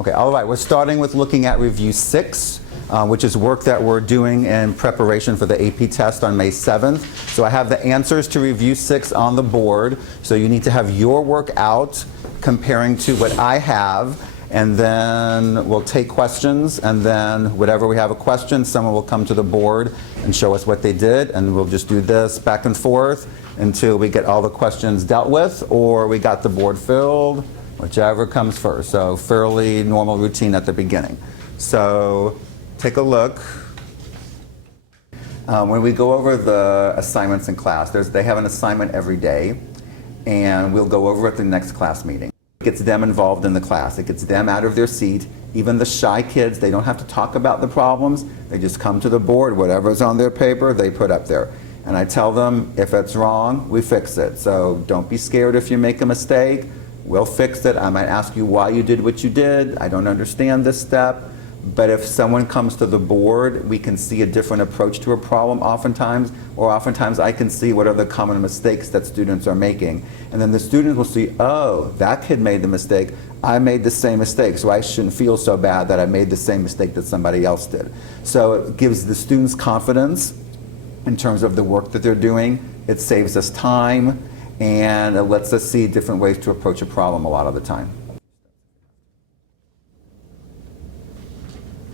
Okay, all right, we're starting with looking at review 6, which is work that we're doing in preparation for the AP test on May 7th. So I have the answers to review 6 on the board. So you need to have your work out comparing to what I have, and then we'll take questions, and then whenever we have a question, someone will come to the board and show us what they did, and we'll just do this back and forth until we get all the questions dealt with, or we got the board filled, whichever comes first. So fairly normal routine at the beginning. So take a look. When we go over the assignments in class, they have an assignment every day, and we'll go over it at the next class meeting. It gets them involved in the class. It gets them out of their seat. Even the shy kids, they don't have to talk about the problems. They just come to the board. Whatever's on their paper, they put up there. And I tell them, if it's wrong, we fix it. So don't be scared if you make a mistake. We'll fix it. I might ask you why you did what you did. I don't understand this step. But if someone comes to the board, we can see a different approach to a problem oftentimes, or oftentimes I can see what are the common mistakes that students are making. And then the students will see, oh, that kid made the mistake. I made the same mistake, so I shouldn't feel so bad that I made the same mistake that somebody else did. So it gives the students confidence in terms of the work that they're doing. It saves us time, and it lets us see different ways to approach a problem a lot of the time.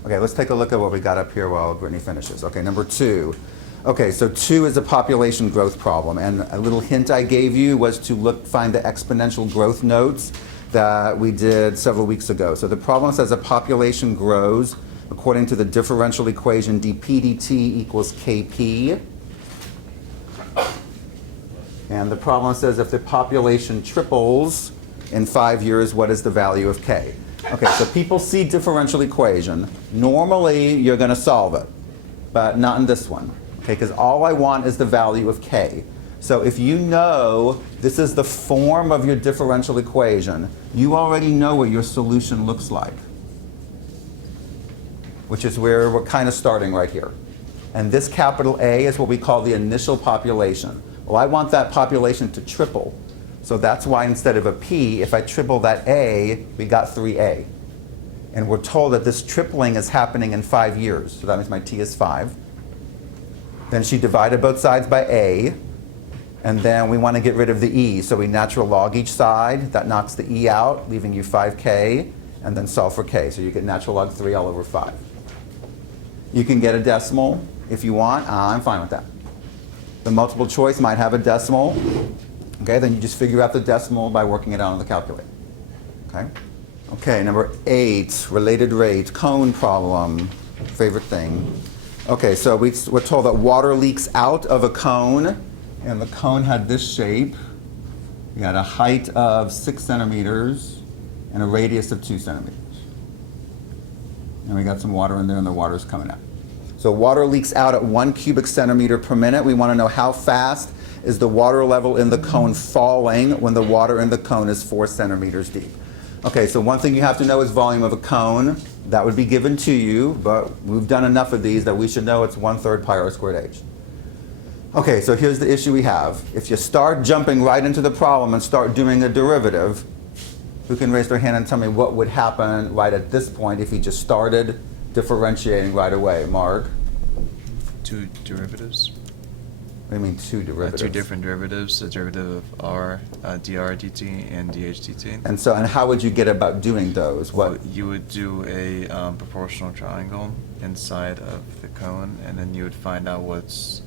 Okay, let's take a look at what we got up here while Brittany finishes. Okay, number 2. Okay, so 2 is a population growth problem, and a little hint I gave you was to find the exponential growth notes that we did several weeks ago. So the problem says a population grows according to the differential equation dp dt equals kp. And the problem says if the population triples in 5 years, what is the value of k? Okay, so people see differential equation. Normally, you're going to solve it, but not in this one. Okay, because all I want is the value of k. So if you know this is the form of your differential equation, you already know what your solution looks like, which is where we're kind of starting right here. And this capital A is what we call the initial population. Well, I want that population to triple. So that's why instead of a P, if I triple that A, we got 3A. And we're told that this tripling is happening in 5 years. So that means my T is 5. Then she divided both sides by A. And then we want to get rid of the E. So we natural log each side. That knocks the E out, leaving you 5K. And then solve for K. So you get natural log 3 all over 5. You can get a decimal if you want. I'm fine with that. The multiple choice might have a decimal. Okay, then you just figure out the decimal by working it out on the calculator. Okay? Okay, number 8, related rate, cone problem, favorite thing. Okay, so we're told that water leaks out of a cone, and the cone had this shape. We had a height of 6 centimeters and a radius of 2 centimeters. And we got some water in there, and the water's coming out. So water leaks out at 1 cubic centimeter per minute. We want to know how fast is the water level in the cone falling when the water in the cone is 4 centimeters deep. Okay, so one thing you have to know is volume of a cone. That would be given to you, but we've done enough of these that we should know it's 1/3 pi r squared h. Okay, so here's the issue we have. If you start jumping right into the problem and start doing a derivative, who can raise their hand and tell me what would happen right at this point if you just started differentiating right away? Mark? 2 derivatives. What do you mean 2 derivatives? 2 different derivatives, the derivative of r, dr dt, and dh dt. And so, and how would you get about doing those? Well, you would do a proportional triangle inside of the cone, and then you would find out what's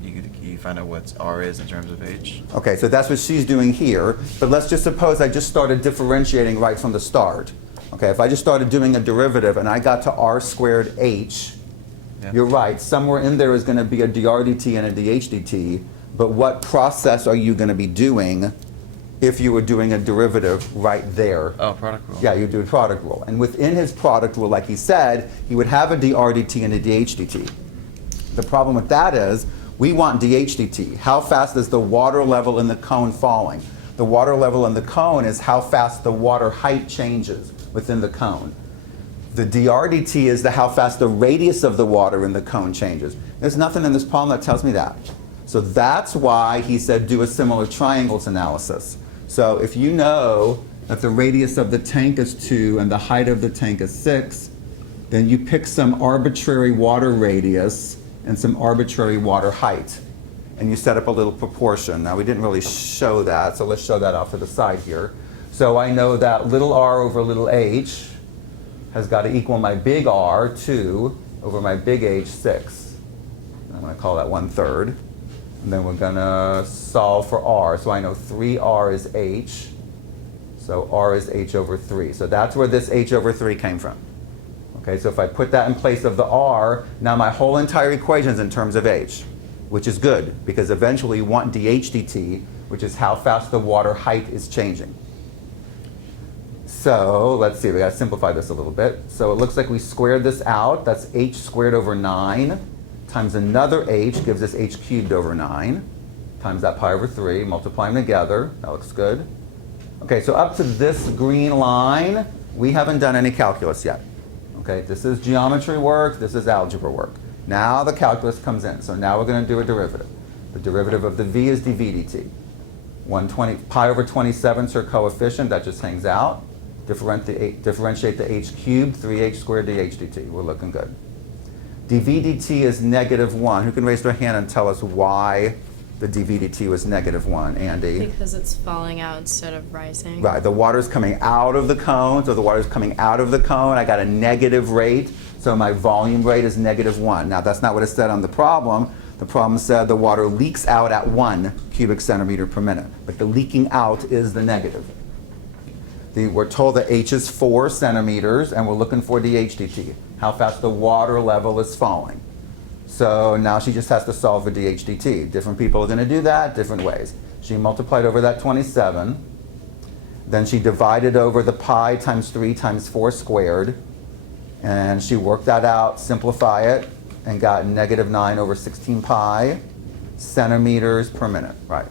you find out what r is in terms of h. Okay, so that's what she's doing here. But let's just suppose I just started differentiating right from the start. Okay, if I just started doing a derivative and I got to r squared h, yeah. You're right, somewhere in there is going to be a dr dt and a dh dt, but what process are you going to be doing if you were doing a derivative right there? Oh, product rule. Yeah, you do a product rule. And within his product rule, like he said, he would have a dr dt and a dh dt. The problem with that is, we want dh dt. How fast is the water level in the cone falling? The water level in the cone is how fast the water height changes within the cone. The dr dt is how fast the radius of the water in the cone changes. There's nothing in this problem that tells me that. So that's why he said do a similar triangles analysis. So if you know that the radius of the tank is 2 and the height of the tank is 6, then you pick some arbitrary water radius and some arbitrary water height, and you set up a little proportion. Now, we didn't really show that, so let's show that off to the side here. So I know that little r over little h has got to equal my big R, 2, over my big H, 6. I'm going to call that 1/3. And then we're going to solve for R. So I know 3R is H. So R is H over 3. So that's where this H over 3 came from. Okay, so if I put that in place of the R, now my whole entire equation is in terms of H, which is good, because eventually you want dH dt, which is how fast the water height is changing. So let's see, we got to simplify this a little bit. So it looks like we squared this out. That's h squared over 9 times another h gives us h cubed over 9 times that pi over 3. Multiply them together. That looks good. Okay, so up to this green line, we haven't done any calculus yet. Okay, this is geometry work. This is algebra work. Now the calculus comes in. So now we're going to do a derivative. The derivative of the v is dv dt. 120 pi over 27 is her coefficient. That just hangs out. Differentiate the h cubed, 3h squared dh dt. We're looking good. dv dt is -1. Who can raise their hand and tell us why the dv dt was -1? Andy? Because it's falling out instead of rising. Right, the water's coming out of the cone, so the water's coming out of the cone. I got a negative rate, so my volume rate is -1. Now, that's not what it said on the problem. The problem said the water leaks out at 1 cubic centimeter per minute, but the leaking out is the negative. We're told that H is 4 centimeters, and we're looking for dH dt, how fast the water level is falling. So now she just has to solve for dH dt. Different people are going to do that different ways. She multiplied over that 27. Then she divided over the pi times 3 times 4 squared. And she worked that out, simplify it, and got -9 over 16 pi centimeters per minute. Right.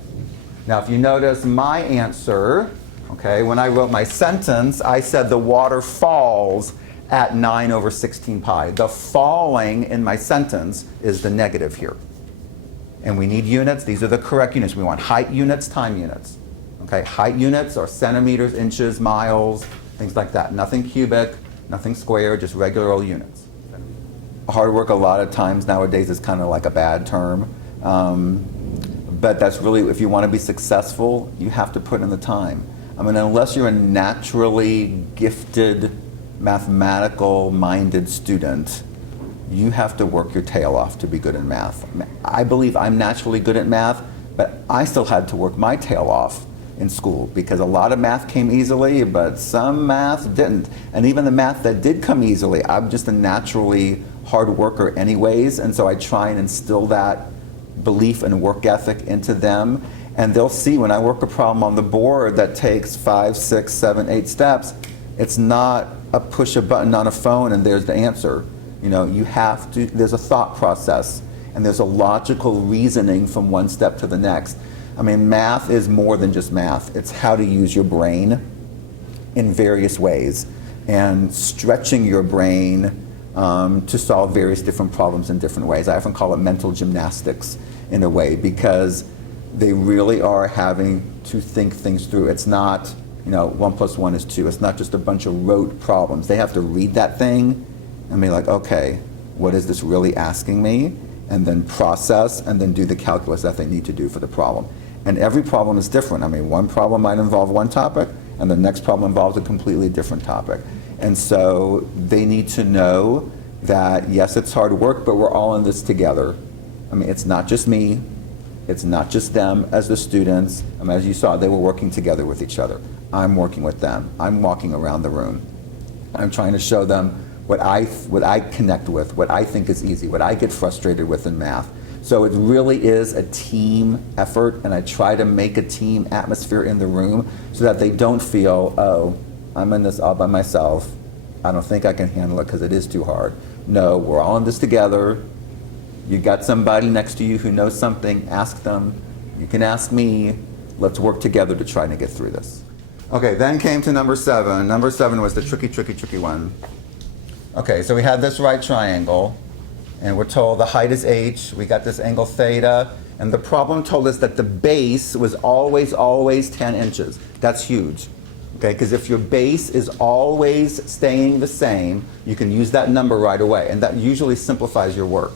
Now, if you notice my answer, okay, when I wrote my sentence, I said the water falls at 9 over 16 pi. The falling in my sentence is the negative here. And we need units. These are the correct units. We want height units, time units. Okay, height units are centimeters, inches, miles, things like that. Nothing cubic, nothing square, just regular old units. Hard work a lot of times nowadays is kind of like a bad term. But that's really, if you want to be successful, you have to put in the time. I mean, unless you're a naturally gifted, mathematical-minded student, you have to work your tail off to be good in math. I believe I'm naturally good at math, but I still had to work my tail off in school because a lot of math came easily, but some math didn't. And even the math that did come easily, I'm just a naturally hard worker anyways, and so I try and instill that belief and work ethic into them. And they'll see when I work a problem on the board that takes 5, 6, 7, 8 steps, it's not a push a button on a phone and there's the answer. You know, you have to, there's a thought process and there's a logical reasoning from one step to the next. I mean, math is more than just math. It's how to use your brain in various ways and stretching your brain to solve various different problems in different ways. I often call it mental gymnastics in a way because they really are having to think things through. It's not, 1 + 1 is 2. It's not just a bunch of rote problems. They have to read that thing and be like, okay, what is this really asking me? And then process and then do the calculus that they need to do for the problem. And every problem is different. I mean, one problem might involve one topic and the next problem involves a completely different topic. And so they need to know that, yes, it's hard work, but we're all in this together. I mean, it's not just me. It's not just them as the students. I mean, as you saw, they were working together with each other. I'm working with them. I'm walking around the room. I'm trying to show them what I connect with, what I think is easy, what I get frustrated with in math. So it really is a team effort, and I try to make a team atmosphere in the room so that they don't feel, oh, I'm in this all by myself. I don't think I can handle it because it is too hard. No, we're all in this together. You got somebody next to you who knows something, ask them. You can ask me. Let's work together to try to get through this. Okay, then came to number 7. Number 7 was the tricky one. Okay, so we had this right triangle, and we're told the height is h. We got this angle theta, and the problem told us that the base was always 10 inches. That's huge. Okay, because if your base is always staying the same, you can use that number right away, and that usually simplifies your work.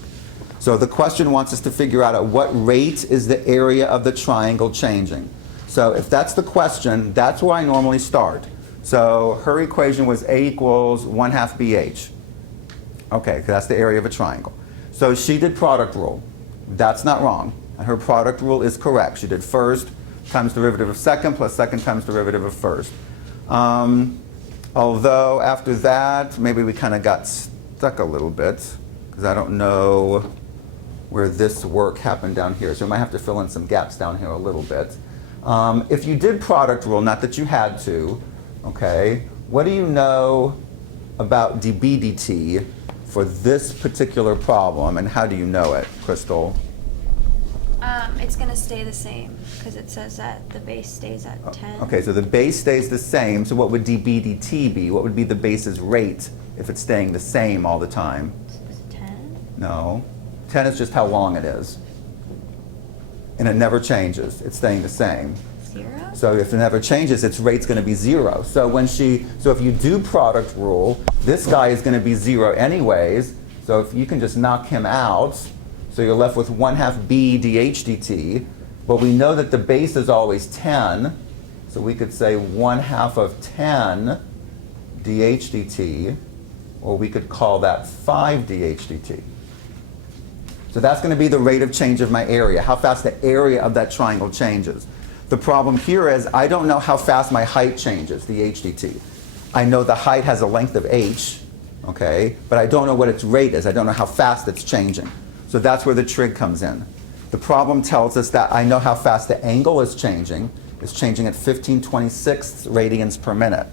So the question wants us to figure out at what rate is the area of the triangle changing. So if that's the question, that's where I normally start. So her equation was A equals 1/2 BH. Okay, 'cause that's the area of a triangle. So she did product rule. That's not wrong. And her product rule is correct. She did first times derivative of second plus second times derivative of first. Although after that, maybe we kind of got stuck a little bit because I don't know where this work happened down here. So we might have to fill in some gaps down here a little bit. If you did product rule, not that you had to, okay, what do you know about dB dt for this particular problem, and how do you know it, Crystal? It's going to stay the same because it says that the base stays at 10. Okay, so the base stays the same, so what would dB dt be? What would be the base's rate if it's staying the same all the time? Is it 10? No. 10 is just how long it is. And it never changes. It's staying the same. 0? So if it never changes, its rate's going to be 0. So if you do product rule, this guy is going to be 0 anyways. So if you can just knock him out, so you're left with 1/2 b dH dt. But we know that the base is always 10. So we could say 1/2 of 10 dH dt, or we could call that 5 dH dt. So that's going to be the rate of change of my area, how fast the area of that triangle changes. The problem here is I don't know how fast my height changes, the h dt. I know the height has a length of h, okay, but I don't know what its rate is. I don't know how fast it's changing. So that's where the trig comes in. The problem tells us that I know how fast the angle is changing. It's changing at 15/26 radians per minute.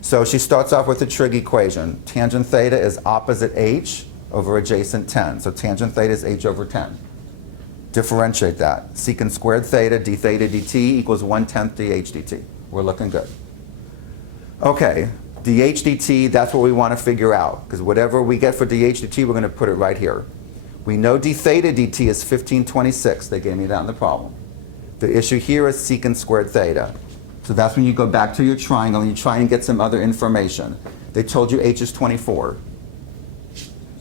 So she starts off with the trig equation. Tangent theta is opposite h over adjacent 10. So tangent theta is h over 10. Differentiate that. Secant squared theta d theta dt equals 1/10 dH dt. We're looking good. Okay, dH dt, that's what we want to figure out, because whatever we get for dH dt, we're going to put it right here. We know d theta dt is 15/26. They gave me that in the problem. The issue here is secant squared theta. So that's when you go back to your triangle and you try and get some other information. They told you h is 24.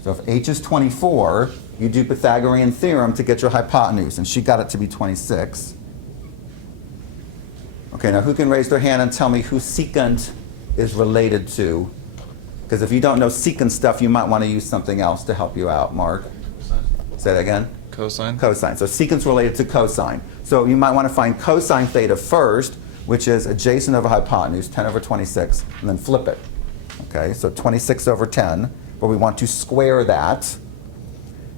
So if h is 24, you do Pythagorean theorem to get your hypotenuse, and she got it to be 26. Okay, now who can raise their hand and tell me who secant is related to? Because if you don't know secant stuff, you might want to use something else to help you out. Mark? Say that again? Cosine? Cosine. So secant's related to cosine. So you might want to find cosine theta first, which is adjacent of a hypotenuse, 10 over 26, and then flip it. Okay, so 26 over 10, but we want to square that.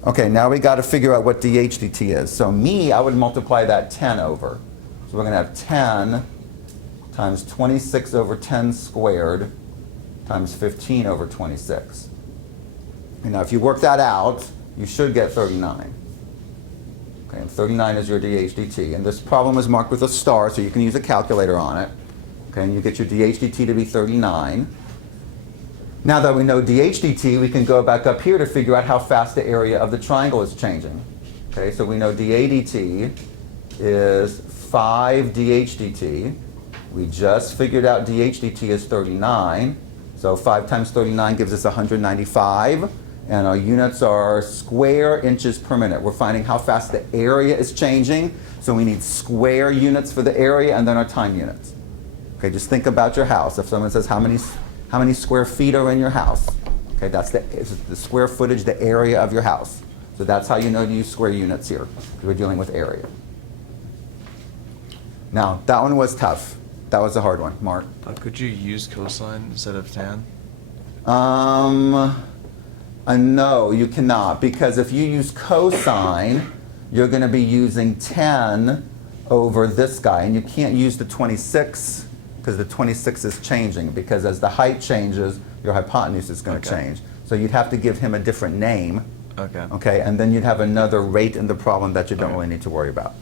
Okay, now we got to figure out what dH dt is. So I would multiply that 10 over. So we're going to have 10 times 26 over 10 squared times 15 over 26. And now if you work that out, you should get 39. Okay, and 39 is your dH dt. And this problem is marked with a star, so you can use a calculator on it. Okay, and you get your dH dt to be 39. Now that we know dH dt, we can go back up here to figure out how fast the area of the triangle is changing. Okay, so we know dA dt is 5 dH dt. We just figured out dH dt is 39. So 5 times 39 gives us 195. And our units are square inches per minute. We're finding how fast the area is changing. So we need square units for the area and then our time units. Okay, just think about your house. If someone says how many square feet are in your house? Okay, that's the square footage, the area of your house. So that's how you know to use square units here, because we're dealing with area. Now, that one was tough. That was a hard one. Mark? Could you use cosine instead of tan? No, you cannot, because if you use cosine, you're going to be using 10 over this guy, and you can't use the 26 because the 26 is changing, because as the height changes, your hypotenuse is going to change. So you'd have to give him a different name, okay, and then you'd have another rate in the problem that you don't really need to worry about.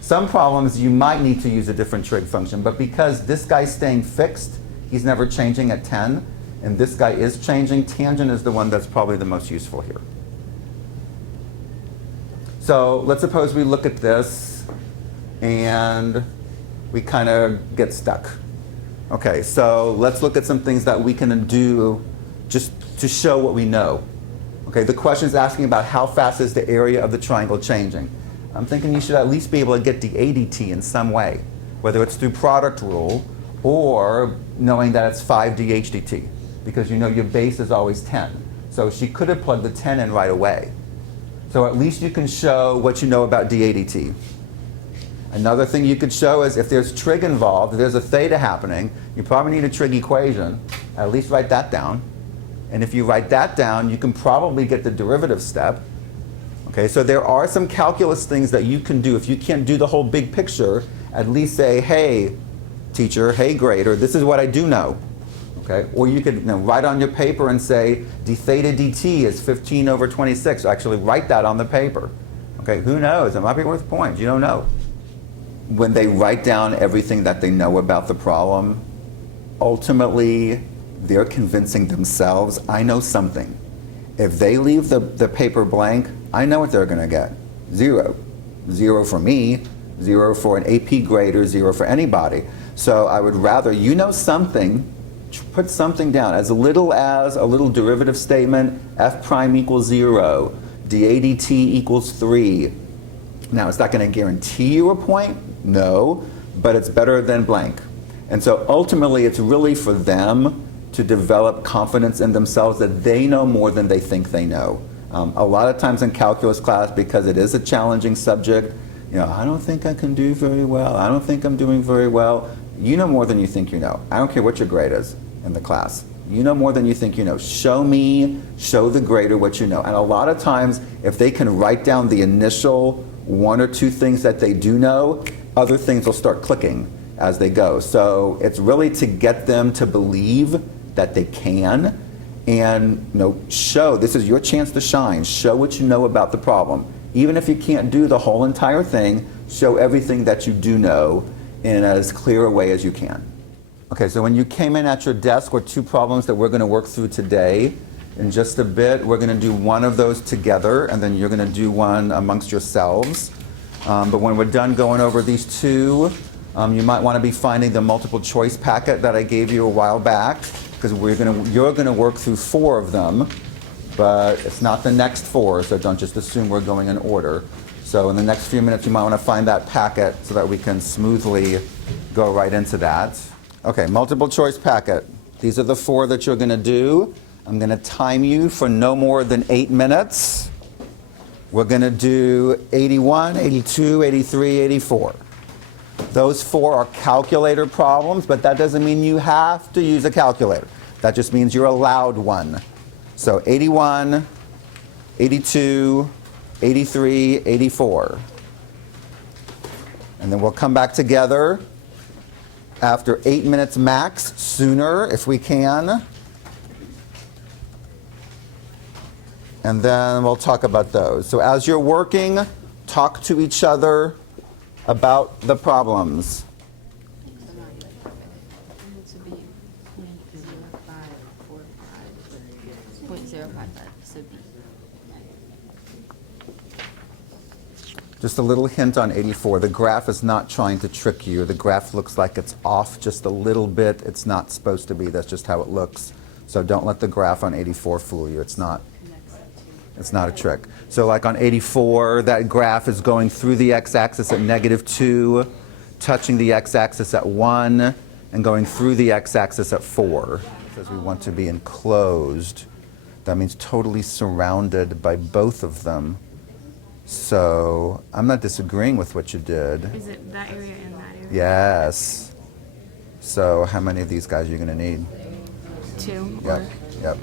Some problems you might need to use a different trig function, but because this guy's staying fixed, he's never changing at 10, and this guy is changing, tangent is the one that's probably the most useful here. So let's suppose we look at this and we kind of get stuck. Okay, so let's look at some things that we can do just to show what we know. Okay, the question is asking about how fast is the area of the triangle changing. I'm thinking you should at least be able to get the ADT in some way, whether it's through product rule or knowing that it's 5D HDT, because you know your base is always 10. So she could have plugged the 10 in right away. So at least you can show what you know about dAdt. Another thing you could show is if there's trig involved, if there's a theta happening, you probably need a trig equation. At least write that down. And if you write that down, you can probably get the derivative step. Okay, so there are some calculus things that you can do. If you can't do the whole big picture, at least say, hey, teacher, hey, grader, this is what I do know. Okay, or you could write on your paper and say, d theta dt is 15 over 26. Actually write that on the paper. Okay, who knows? It might be worth points. You don't know. When they write down everything that they know about the problem, ultimately, they're convincing themselves, I know something. If they leave the paper blank, I know what they're going to get. 0. 0 for me, 0 for an AP grader, 0 for anybody. So I would rather, you know something, put something down, as little as a little derivative statement, f prime equals 0, dAdt equals 3. Now, it's not going to guarantee you a point, no, but it's better than blank. And so ultimately, it's really for them to develop confidence in themselves that they know more than they think they know. A lot of times in calculus class, because it is a challenging subject, I don't think I can do very well. I don't think I'm doing very well. You know more than you think you know. I don't care what your grade is in the class. You know more than you think you know. Show me, show the grader what you know. And a lot of times, if they can write down the initial 1 or 2 things that they do know, other things will start clicking as they go. So it's really to get them to believe that they can, and show, this is your chance to shine. Show what you know about the problem. Even if you can't do the whole entire thing, show everything that you do know in as clear a way as you can. Okay, so when you came in at your desk were 2 problems that we're going to work through today. In just a bit, we're going to do one of those together, and then you're going to do one amongst yourselves. But when we're done going over these 2, you might want to be finding the multiple choice packet that I gave you a while back, because you're going to work through 4 of them, but it's not the next 4, so don't just assume we're going in order. So in the next few minutes, you might want to find that packet so that we can smoothly go right into that. Okay, multiple choice packet. These are the 4 that you're going to do. I'm going to time you for no more than 8 minutes. We're going to do 81, 82, 83, 84. Those 4 are calculator problems, but that doesn't mean you have to use a calculator. That just means you're allowed one. So 81, 82, 83, 84. And then we'll come back together after 8 minutes max, sooner if we can. And then we'll talk about those. So as you're working, talk to each other about the problems. Just a little hint on 84. The graph is not trying to trick you. The graph looks like it's off just a little bit. It's not supposed to be. That's just how it looks. So don't let the graph on 84 fool you. It's not a trick. So like on 84, that graph is going through the x-axis at -2, touching the x-axis at 1, and going through the x-axis at 4. It says we want to be enclosed. That means totally surrounded by both of them. So I'm not disagreeing with what you did. Is it that area and that area? Yes. So how many of these guys are you going to need? 2. Yep. Yep.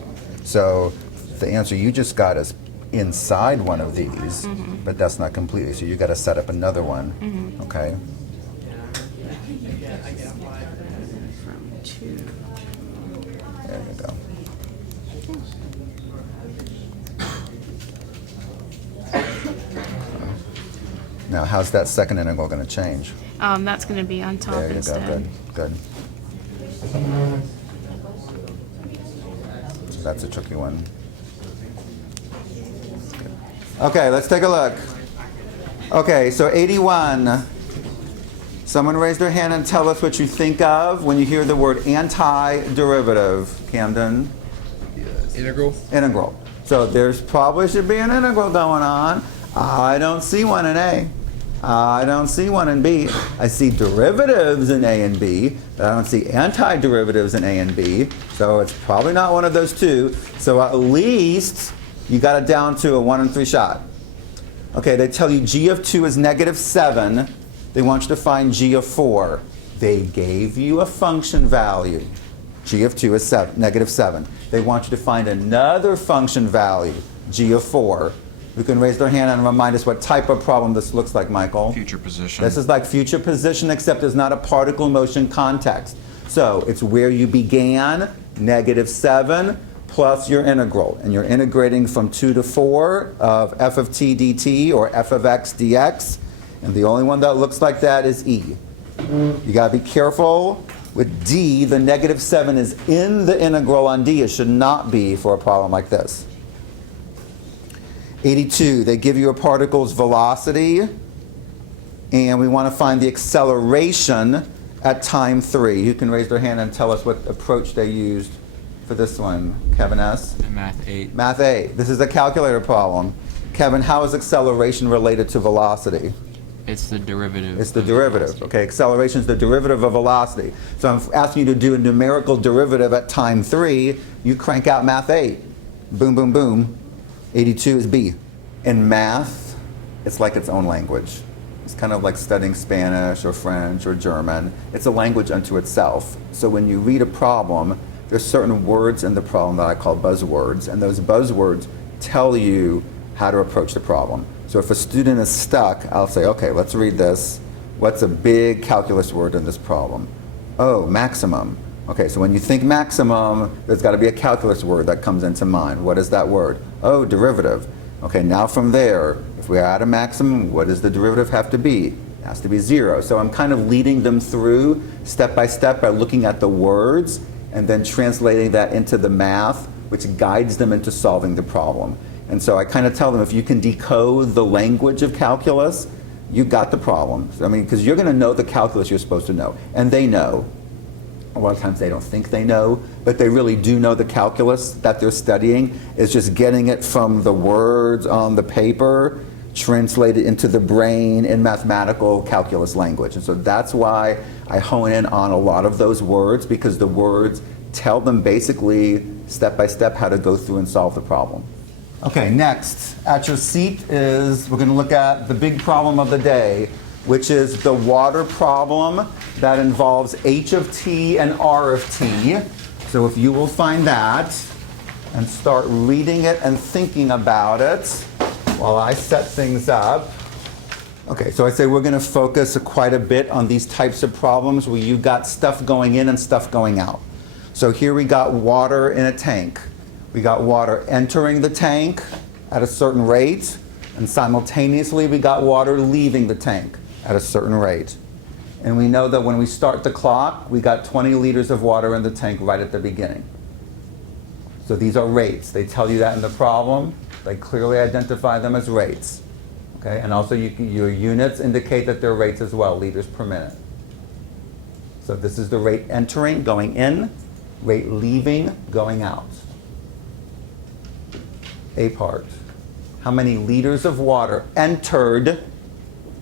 So the answer you just got is inside one of these, but that's not completely. So you got to set up another one. Okay. From 2. There you go. Now, how's that second integral going to change? That's going to be on top There you instead. go. Good. So that's a tricky one. Okay, let's take a look. Okay, so 81. Someone raise their hand and tell us what you think of when you hear the word antiderivative. Camden? Integral? Integral. So there's probably should be an integral going on. I don't see one in A. I don't see one in B. I see derivatives in A and B, but I don't see antiderivatives in A and B. So it's probably not one of those two. So at least you got it down to a 1 in 3 shot. Okay, they tell you g of 2 is -7. They want you to find g of 4. They gave you a function value. G of 2 is -7. They want you to find another function value, g of 4. Who can raise their hand and remind us what type of problem this looks like, Michael? Future position. This is like future position, except there's not a particle motion context. So it's where you began, -7, plus your integral. And you're integrating from 2 to 4 of f of t dt or f of x dx. And the only one that looks like that is e. You got to be careful with d. The -7 is in the integral on d. It should not be for a problem like this. 82, they give you a particle's velocity, and we want to find the acceleration at time 3. Who can raise their hand and tell us what approach they used for this one? Kevin S? Math 8. Math 8. This is a calculator problem. Kevin, how is acceleration related to velocity? It's the derivative. It's the of derivative. velocity. Okay, acceleration is the derivative of velocity. So I'm asking you to do a numerical derivative at time 3. You crank out math 8. Boom, boom, boom. 82 is B. In math, it's like its own language. It's kind of like studying Spanish or French or German. It's a language unto itself. So when you read a problem, there's certain words in the problem that I call buzzwords, and those buzzwords tell you how to approach the problem. So if a student is stuck, I'll say, okay, let's read this. What's a big calculus word in this problem? Oh, maximum. Okay, so when you think maximum, there's got to be a calculus word that comes into mind. What is that word? Oh, derivative. Okay, now from there, if we are at a maximum, what does the derivative have to be? It has to be 0. So I'm kind of leading them through step by looking at the words and then translating that into the math, which guides them into solving the problem. And so I kind of tell them, if you can decode the language of calculus, you got the problem. I mean, because you're going to know the calculus you're supposed to know, and they know. A lot of times they don't think they know, but they really do know the calculus that they're studying. It's just getting it from the words on the paper, translated into the brain in mathematical calculus language. And so that's why I hone in on a lot of those words, because the words tell them basically step by step how to go through and solve the problem. Okay, next at your seat is, we're going to look at the big problem of the day, which is the water problem that involves h of t and r of t. So if you will find that and start reading it and thinking about it while I set things up. Okay, so I say we're going to focus quite a bit on these types of problems where you got stuff going in and stuff going out. So here we got water in a tank. We got water entering the tank at a certain rate, and simultaneously we got water leaving the tank at a certain rate. And we know that when we start the clock, we got 20 liters of water in the tank right at the beginning. So these are rates. They tell you that in the problem. They clearly identify them as rates. Okay? And also your units indicate that they're rates as well, liters per minute. So this is the rate entering, going in, rate leaving, going out. A part. How many liters of water entered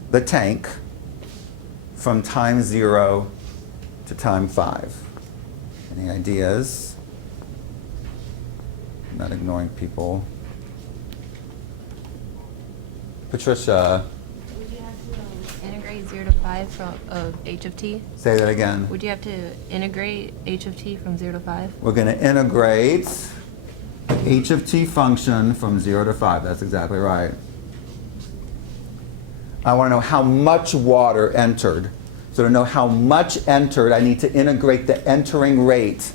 the tank from time 0 to time 5? Any ideas? I'm not ignoring people. Patricia, Would you have to integrate 0 to 5 from h of t? say that again. Would you have to integrate h of t from 0 to 5? We're going to integrate h of t function from 0 to 5. That's exactly right. I want to know how much water entered. So to know how much entered, I need to integrate the entering rate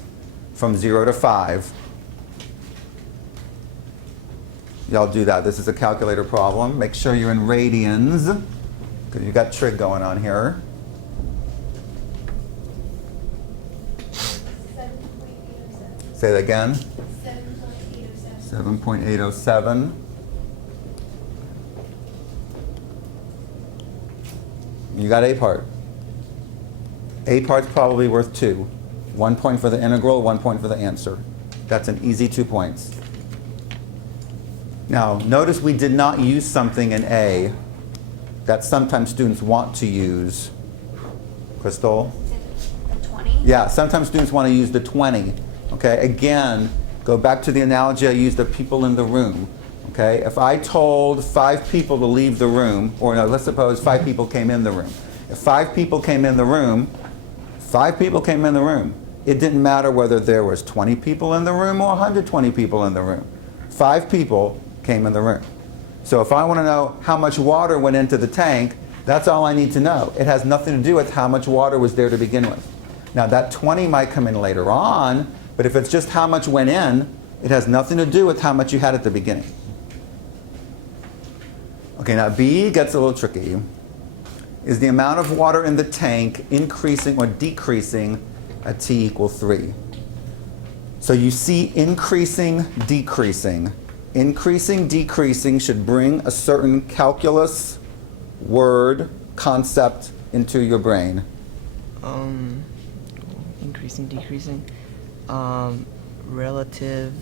from 0 to 5. Y'all do that. This is a calculator problem. Make sure you're in radians, because you got trig going on here. 7.807. Say that again. 7.807. 7.807. You got A part. A part's probably worth 2. 1 point for the integral, 1 point for the answer. That's an easy 2 points. Now, notice we did not use something in A that sometimes students want to use. Crystal? The 20? Yeah, sometimes students want to use the 20. Okay, again, go back to the analogy I used of people in the room. Okay, if I told 5 people to leave the room, or no, let's suppose 5 people came in the room. If 5 people came in the room, 5 people came in the room. It didn't matter whether there was 20 people in the room or 120 people in the room. 5 people came in the room. So if I want to know how much water went into the tank, that's all I need to know. It has nothing to do with how much water was there to begin with. Now that 20 might come in later on, but if it's just how much went in, it has nothing to do with how much you had at the beginning. Okay, now B gets a little tricky. Is the amount of water in the tank increasing or decreasing at t equals 3? So you see increasing, decreasing. Increasing, decreasing should bring a certain calculus word, concept into your brain. Increasing, decreasing. Relative.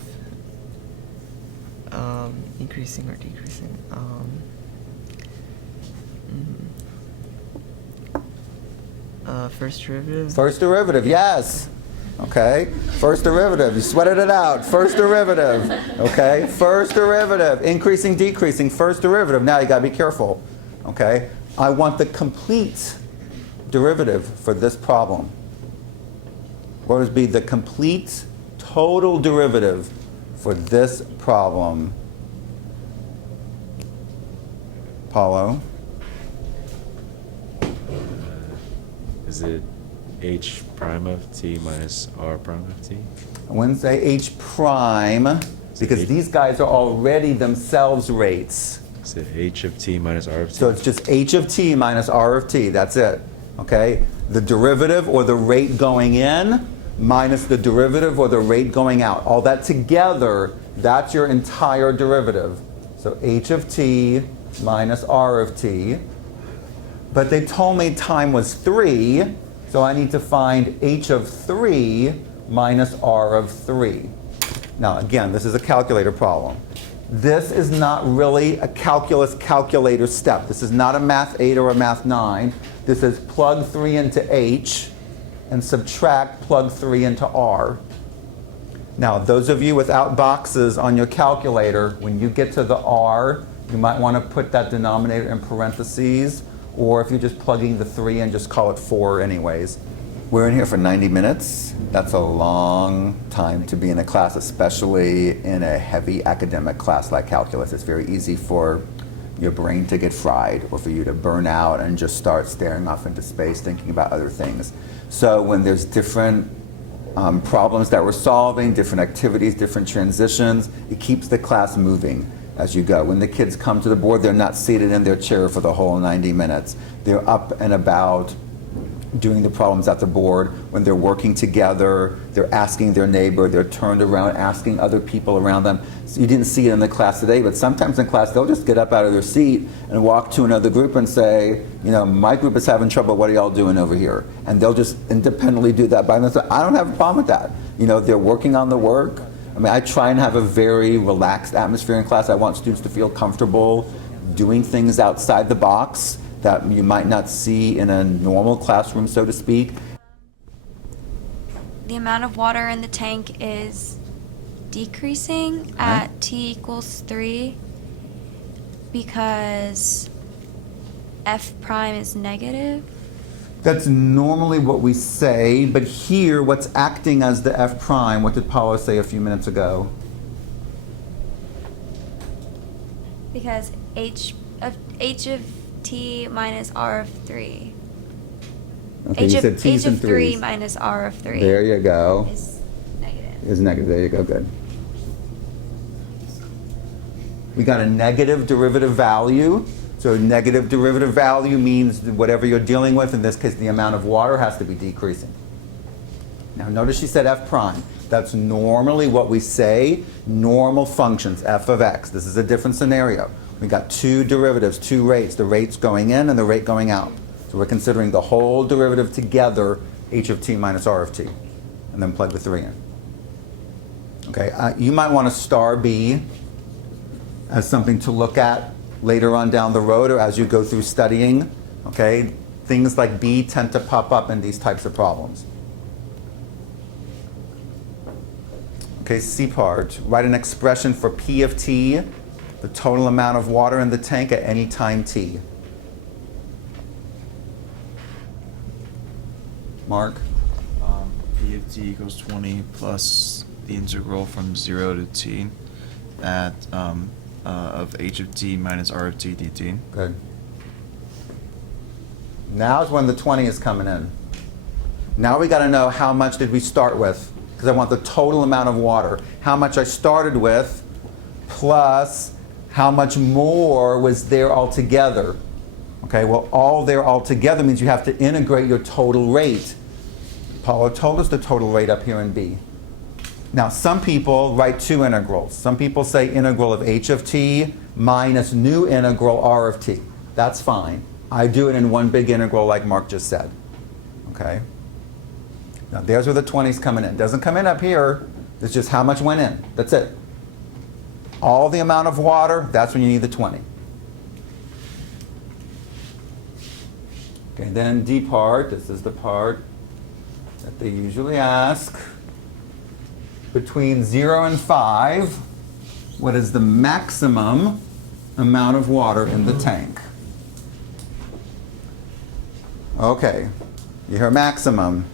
Increasing or decreasing. First derivative. First derivative, yes. Okay, first derivative, you sweated it out. First derivative, okay? First derivative, increasing, decreasing, first derivative. Now you gotta be careful, okay? I want the complete derivative for this problem. What would be the complete total derivative for this problem? Paulo? Is it h prime of t minus r prime of t? I wouldn't say h prime, because H- these guys are already themselves rates. Is it h of t minus r of t? So it's just h of t minus r of t, that's it, okay? The derivative or the rate going in minus the derivative or the rate going out. All that together, that's your entire derivative. So h of t minus r of t. But they told me time was 3, so I need to find h of 3 minus r of 3. Now again, this is a calculator problem. This is not really a calculus calculator step. This is not a math 8 or a math 9. This is plug 3 into h and subtract plug 3 into r. Now those of you without boxes on your calculator, when you get to the r, you might want to put that denominator in parentheses, or if you're just plugging the 3 in, just call it 4 anyways. We're in here for 90 minutes. That's a long time to be in a class, especially in a heavy academic class like calculus. It's very easy for your brain to get fried or for you to burn out and just start staring off into space thinking about other things. So when there's different problems that we're solving, different activities, different transitions, it keeps the class moving as you go. When the kids come to the board, they're not seated in their chair for the whole 90 minutes. They're up and about doing the problems at the board. When they're working together, they're asking their neighbor, they're turned around asking other people around them. So you didn't see it in the class today, but sometimes in class they'll just get up out of their seat and walk to another group and say, you know, my group is having trouble, what are y'all doing over here? And they'll just independently do that by themselves. I don't have a problem with that. You know, they're working on the work. I mean, I try and have a very relaxed atmosphere in class. I want students to feel comfortable doing things outside the box that you might not see in a normal classroom, so to speak. The amount of water in the tank is decreasing at t equals 3 because f prime is negative. That's normally what we say, but here what's acting as the f prime, what did Paulo say a few minutes ago? Because h of t minus r of 3. Okay, you said t's h and of 3 threes. minus r of 3 There you go. is negative. Is negative. There you go. Good. We got a negative derivative value. So negative derivative value means that whatever you're dealing with, in this case the amount of water, has to be decreasing. Now notice she said f prime. That's normally what we say, normal functions, f of x. This is a different scenario. We got two derivatives, two rates, the rates going in and the rate going out. So we're considering the whole derivative together, h of t minus r of t, and then plug the 3 in. Okay, you might want to star b as something to look at later on down the road or as you go through studying. Okay, things like b tend to pop up in these types of problems. Okay, C part, write an expression for P of t, the total amount of water in the tank at any time t. Mark? P of t equals 20 plus the integral from 0 to t at of h of t minus r of t dt. Good. Now's when the 20 is coming in. Now we got to know how much did we start with, because I want the total amount of water. How much I started with plus how much more was there altogether. Okay, well, all there altogether means you have to integrate your total rate. Paulo told us the total rate up here in B. Now, some people write two integrals. Some people say integral of h of t minus new integral r of t. That's fine. I do it in one big integral like Mark just said. Okay? Now, there's where the 20's coming in. It doesn't come in up here. It's just how much went in. That's it. All the amount of water, that's when you need the 20. Okay, then D part, this is the part that they usually ask. Between 0 and 5, what is the maximum amount of water in the tank? Okay, you hear maximum.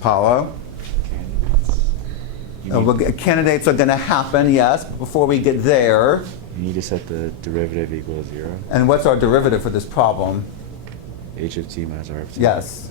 Paulo? Candidates are going to happen, yes, but before we get there. You need to set the derivative equal to 0. And what's our derivative for this problem? H of t minus r of t. Yes.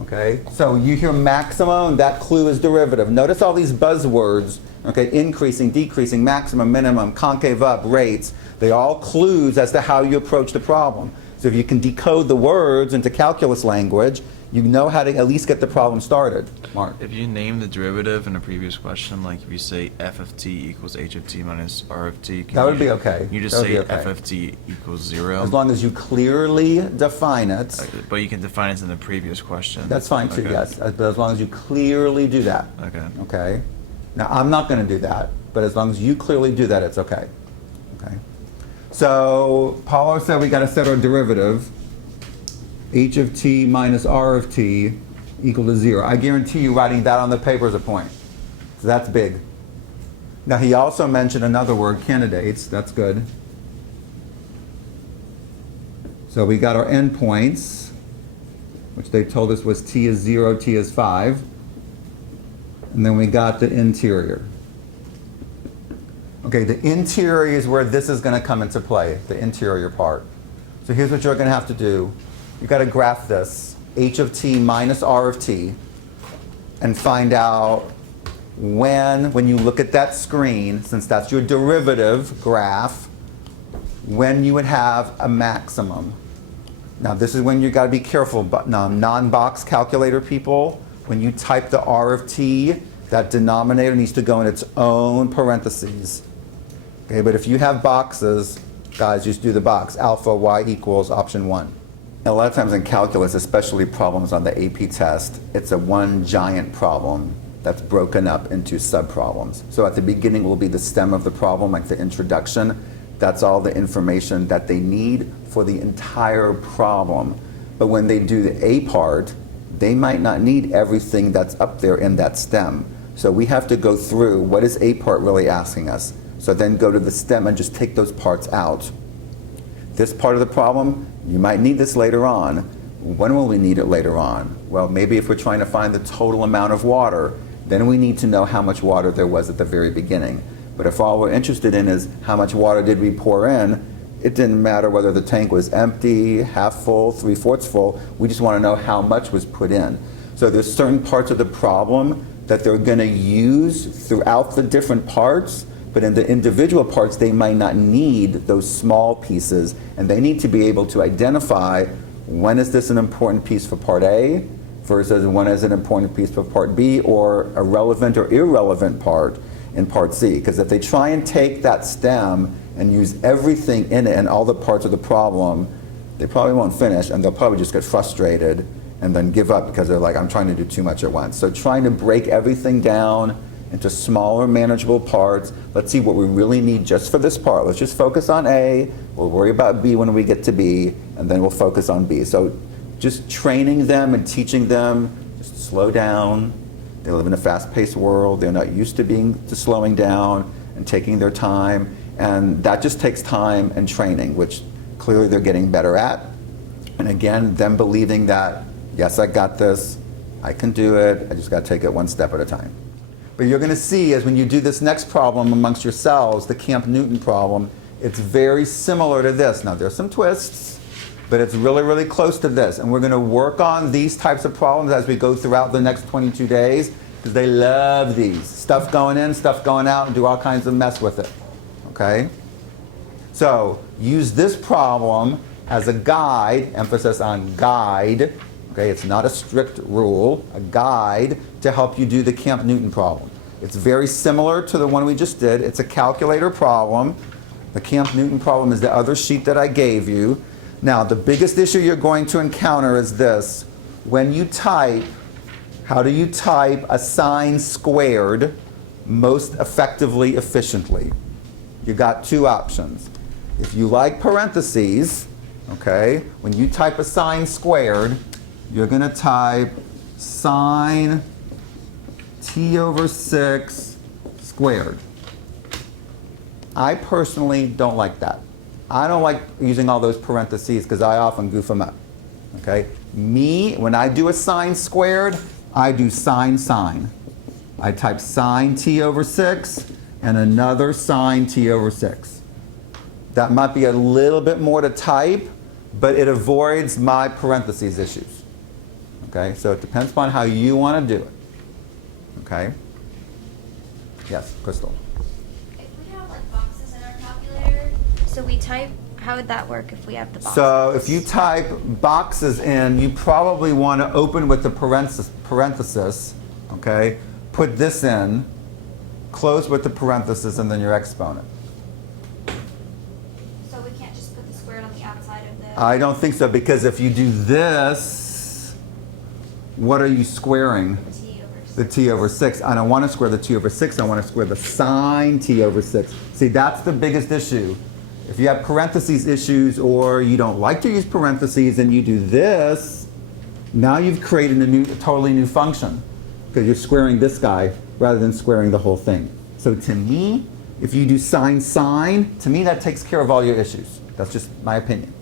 Okay, so you hear maximum, that clue is derivative. Notice all these buzzwords, okay, increasing, decreasing, maximum, minimum, concave up, rates. They all clues as to how you approach the problem. So if you can decode the words into calculus language, you know how to at least get the problem started. Mark? If you name the derivative in a previous question, like if you say f of t equals h of t minus r of t, That would be okay. You just That would say be okay. f of t equals 0. As long as you clearly define it, But you can define it in the previous question. that's fine too, Okay. yes. But as long as you clearly do that. Okay. Okay? Now, I'm not going to do that, but as long as you clearly do that, it's okay. Okay? So, Paulo said we got to set our derivative, h of t minus r of t equal to 0. I guarantee you writing that on the paper is a point. So that's big. Now, he also mentioned another word, candidates. That's good. So we got our endpoints, which they told us was t is 0, t is 5. And then we got the interior. Okay, the interior is where this is going to come into play, the interior part. So here's what you're going to have to do. You've got to graph this, h of t minus r of t, and find out when you look at that screen, since that's your derivative graph, when you would have a maximum. Now this is when you got to be careful, but non-box calculator people, when you type the r of t, that denominator needs to go in its own parentheses. Okay, but if you have boxes, guys, just do the box, alpha y equals option 1. A lot of times in calculus, especially problems on the AP test, it's a one giant problem that's broken up into subproblems. So at the beginning will be the stem of the problem, like the introduction. That's all the information that they need for the entire problem. But when they do the A part, they might not need everything that's up there in that stem. So we have to go through what is A part really asking us. So then go to the stem and just take those parts out. This part of the problem, you might need this later on. When will we need it later on? Well, maybe if we're trying to find the total amount of water, then we need to know how much water there was at the very beginning. But if all we're interested in is how much water did we pour in, it didn't matter whether the tank was empty, half full, 3/4 full. We just want to know how much was put in. So there's certain parts of the problem that they're going to use throughout the different parts, but in the individual parts, they might not need those small pieces, and they need to be able to identify when is this an important piece for part A versus when is an important piece for part B, or a relevant or irrelevant part in part C. Because if they try and take that stem and use everything in it and all the parts of the problem, they probably won't finish, and they'll probably just get frustrated and then give up because they're like, I'm trying to do too much at once. So trying to break everything down into smaller, manageable parts. Let's see what we really need just for this part. Let's just focus on A. We'll worry about B when we get to B, and then we'll focus on B. So just training them and teaching them, just slow down. They live in a fast-paced world. They're not used to slowing down and taking their time. And that just takes time and training, which clearly they're getting better at. And again, them believing that, yes, I got this. I can do it. I just got to take it one step at a time. But you're going to see as when you do this next problem amongst yourselves, the Camp-Newton problem, it's very similar to this. Now, there's some twists, but it's really, really close to this. And we're going to work on these types of problems as we go throughout the next 22 days, because they love these. Stuff going in, stuff going out, and do all kinds of mess with it. Okay? So, use this problem as a guide, emphasis on guide. Okay, it's not a strict rule, a guide to help you do the Camp-Newton problem. It's very similar to the one we just did. It's a calculator problem. The Camp-Newton problem is the other sheet that I gave you. Now, the biggest issue you're going to encounter is this. When you type, how do you type a sine squared most effectively, efficiently? You got two options. If you like parentheses, okay, when you type a sine squared, you're going to type sine t over 6 squared. I personally don't like that. I don't like using all those parentheses because I often goof them up. Okay? Me, when I do a sine squared, I do sine sine. I type sine t over 6 and another sine t over 6. That might be a little bit more to type, but it avoids my parentheses issues. Okay, so it depends upon how you want to do it. Okay? Yes, Crystal. If we have like boxes in our calculator, so we type, how would that work if we have the boxes? So if you type boxes in, you probably want to open with the parenthesis, okay? Put this in, close with the parenthesis, and then your exponent. So we can't just put the squared on the outside of the... I don't think so, because if you do this, what are you squaring? T over 6. The t over 6. I don't want to square the t over 6. I want to square the sine t over 6. See, that's the biggest issue. If you have parentheses issues or you don't like to use parentheses and you do this, now you've created a totally new function because you're squaring this guy rather than squaring the whole thing. So to me, if you do sine sine, to me that takes care of all your issues. That's just my opinion.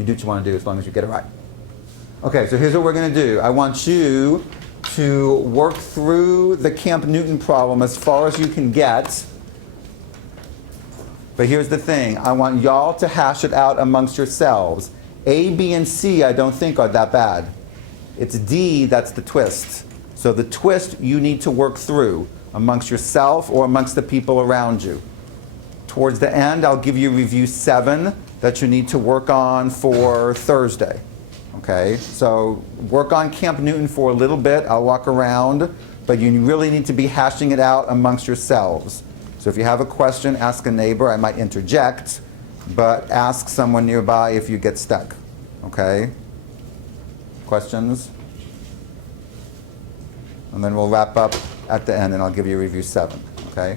You do what you want to do as long as you get it right. Okay, so here's what we're going to do. I want you to work through the Camp-Newton problem as far as you can get. But here's the thing. I want y'all to hash it out amongst yourselves. A, B, and C I don't think are that bad. It's D that's the twist. So the twist you need to work through amongst yourself or amongst the people around you. Towards the end, I'll give you review 7 that you need to work on for Thursday. Okay, so work on Camp-Newton for a little bit. I'll walk around, but you really need to be hashing it out amongst yourselves. So if you have a question, ask a neighbor. I might interject, but ask someone nearby if you get stuck. Okay? Questions? And then we'll wrap up at the end and I'll give you review 7. Okay?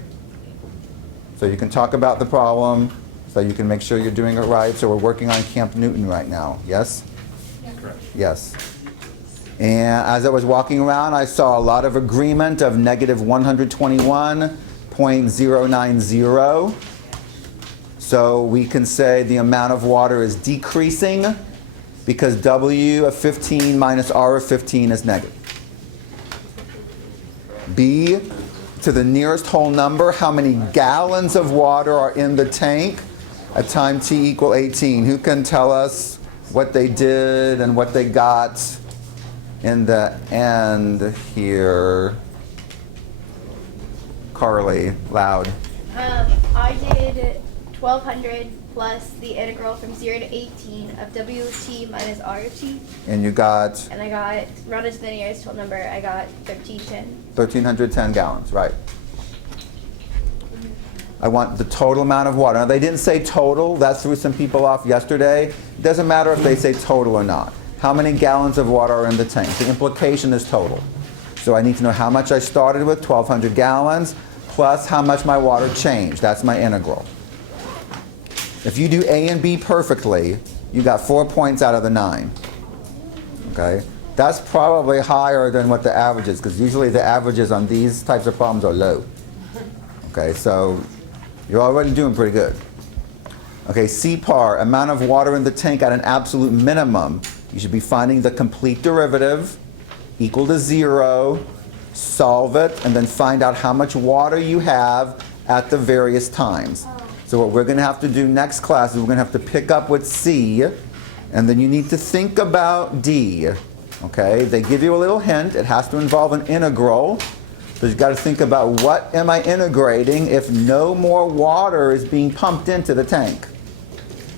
So you can talk about the problem, so you can make sure you're doing it right. So we're working on Camp-Newton right now. Yes? Yes. And as I was walking around, I saw a lot of agreement of negative 121.090. So we can say the amount of water is decreasing because W of 15 minus R of 15 is negative. B, to the nearest whole number, how many gallons of water are in the tank at time t equal 18? Who can tell us what they did and what they got in the end here? Carly, loud. I did 1200 plus the integral from 0 to 18 of W of t minus R of t. And you got And I got, rounded to the nearest whole number, I got 1310. 1,310 gallons, right. I want the total amount of water. Now, they didn't say total. That threw some people off yesterday. It doesn't matter if they say total or not. How many gallons of water are in the tank? The implication is total. So I need to know how much I started with, 1,200 gallons, plus how much my water changed. That's my integral. If you do A and B perfectly, you got 4 points out of the 9. Okay? That's probably higher than what the average is, because usually the averages on these types of problems are low. Okay, so you're already doing pretty good. Okay, CPAR, amount of water in the tank at an absolute minimum. You should be finding the complete derivative equal to 0, solve it, and then find out how much water you have at the various times. So what we're going to have to do next class is we're going to have to pick up with C, and then you need to think about D. Okay, they give you a little hint. It has to involve an integral. So you've got to think about what am I integrating if no more water is being pumped into the tank.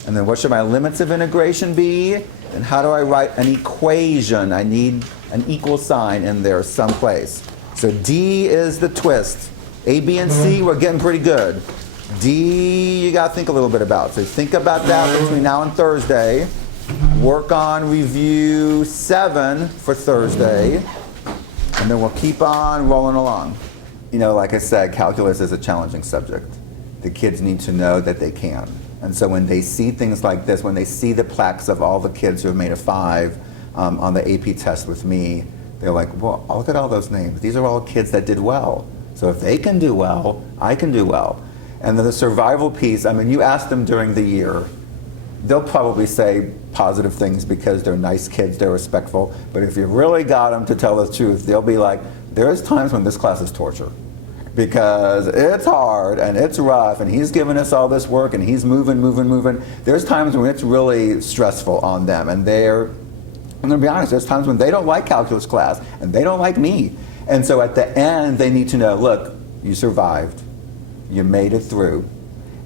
And then what should my limits of integration be? And how do I write an equation? I need an equal sign in there someplace. So D is the twist. A, B, and C, we're getting pretty good. D, you got to think a little bit about. So think about that between now and Thursday. Work on review 7 for Thursday. And then we'll keep on rolling along. You know, like I said, calculus is a challenging subject. The kids need to know that they can. And so when they see things like this, when they see the plaques of all the kids who have made a 5 on the AP test with me, they're like, well, look at all those names. These are all kids that did well. So if they can do well, I can do well. And then the survival piece, I mean, you ask them during the year, they'll probably say positive things because they're nice kids, they're respectful. But if you really got them to tell the truth, they'll be like, there's times when this class is torture. Because it's hard and it's rough and he's giving us all this work and he's moving. There's times when it's really stressful on them, and I'm going to be honest, there's times when they don't like calculus class and they don't like me. And so at the end, they need to know, look, you survived. You made it through.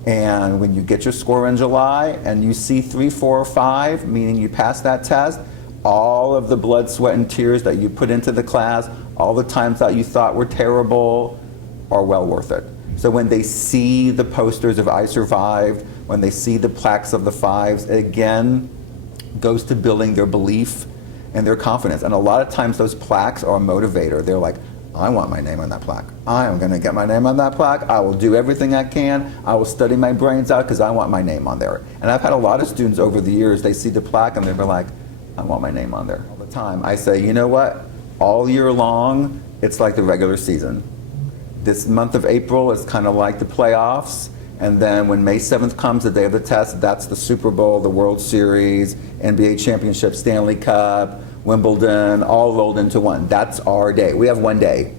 And when you get your score in July and you see 3, 4, or 5, meaning you passed that test, all of the blood, sweat, and tears that you put into the class, all the times that you thought were terrible, are well worth it. So when they see the posters of I survived, when they see the plaques of the 5s, it again goes to building their belief and their confidence. And a lot of times those plaques are a motivator. They're like, I want my name on that plaque. I am going to get my name on that plaque. I will do everything I can. I will study my brains out because I want my name on there. And I've had a lot of students over the years, they see the plaque and they're like, I want my name on there all the time. I say, you know what? All year long, it's like the regular season. This month of April is kind of like the playoffs. And then when May 7th comes, the day of the test, that's the Super Bowl, the World Series, NBA Championship, Stanley Cup, Wimbledon, all rolled into one. That's our day. We have one day.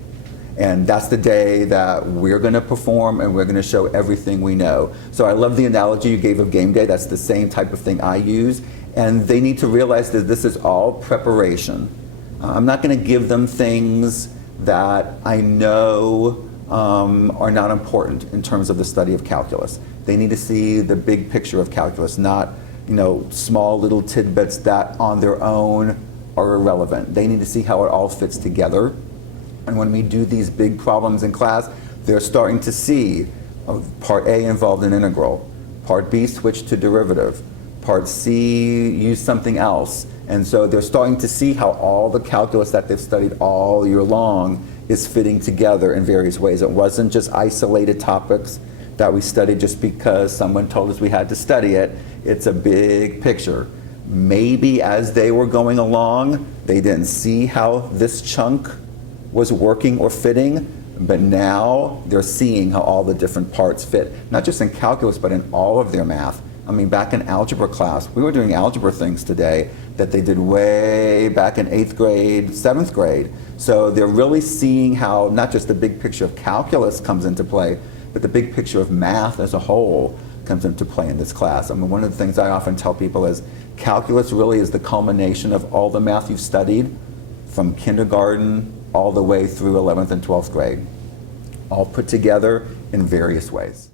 And that's the day that we're going to perform and we're going to show everything we know. So I love the analogy you gave of game day. That's the same type of thing I use. And they need to realize that this is all preparation. I'm not going to give them things that I know are not important in terms of the study of calculus. They need to see the big picture of calculus, not small little tidbits that on their own are irrelevant. They need to see how it all fits together. And when we do these big problems in class, they're starting to see part A involved an integral, part B switched to derivative, part C used something else. And so they're starting to see how all the calculus that they've studied all year long is fitting together in various ways. It wasn't just isolated topics that we studied just because someone told us we had to study it. It's a big picture. Maybe as they were going along, they didn't see how this chunk was working or fitting, but now they're seeing how all the different parts fit, not just in calculus, but in all of their math. I mean, back in algebra class, we were doing algebra things today that they did way back in 8th grade, 7th grade. So they're really seeing how not just the big picture of calculus comes into play, but the big picture of math as a whole comes into play in this class. I mean, one of the things I often tell people is calculus really is the culmination of all the math you've studied from kindergarten all the way through 11th and 12th grade, all put together in various ways.